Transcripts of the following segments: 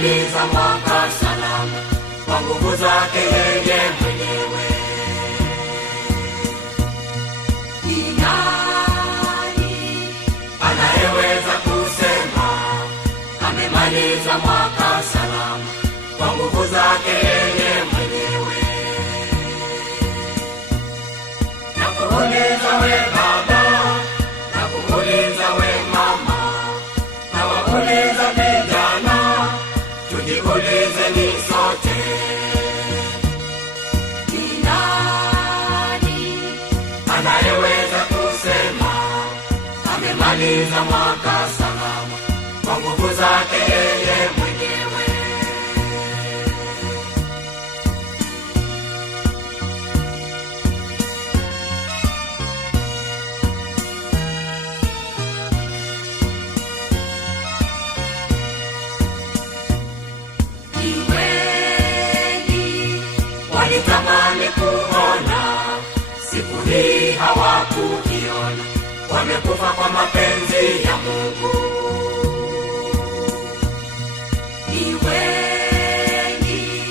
amemaliza mwaka salama kwa nguvu zake yeye mwenyewe. Ni nani anayeweza kusema amemaliza mwaka salama kwa nguvu zake yeye mwenyewe? Nakuuliza we baba, nakuuliza we mama, nawauliza vijana, tujiulizeni sote. Ni nani anayeweza kusema amemaliza mwaka salama kwa nguvu zake yeye mwenyewe? Walitamani kuona siku hii hawakuiona, wamekufa kwa mapenzi ya Mungu. Ni wengi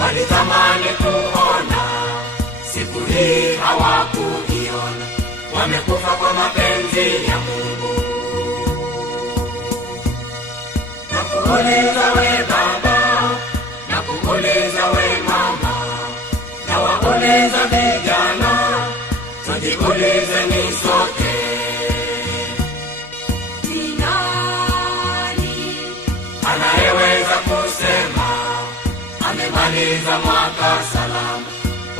walitamani kuona siku hii hawakuiona, wamekufa kwa mapenzi ya Mungu. Nakuuliza we baba, nakuuliza we mama, nawauliza vijana, tujiulizeni sote. Ni nani anayeweza kusema amemaliza mwaka salama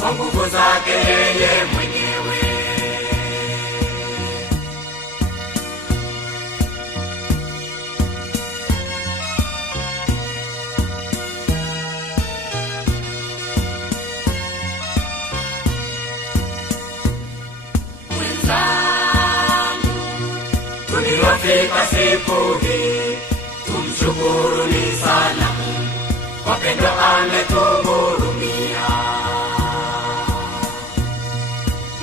kwa nguvu zake yeye mwenyewe? Tuliofika siku hii tumshukuruni sana Mungu kwa pendo ametuhurumia.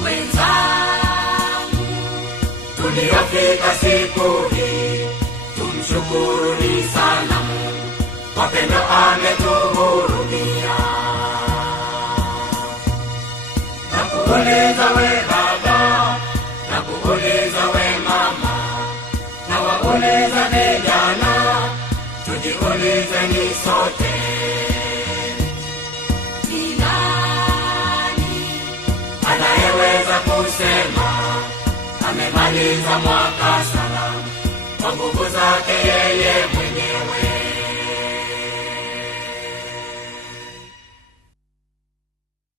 Wenzangu, tuliofika siku hii tumshukuruni sana Mungu kwa pendo ametuhurumia. Nakuuliza we baba, nakuuliza we mama, nawauliza vijana, tujiulizeni sote. Ni nani anayeweza kusema amemaliza mwaka salama kwa nguvu zake yeye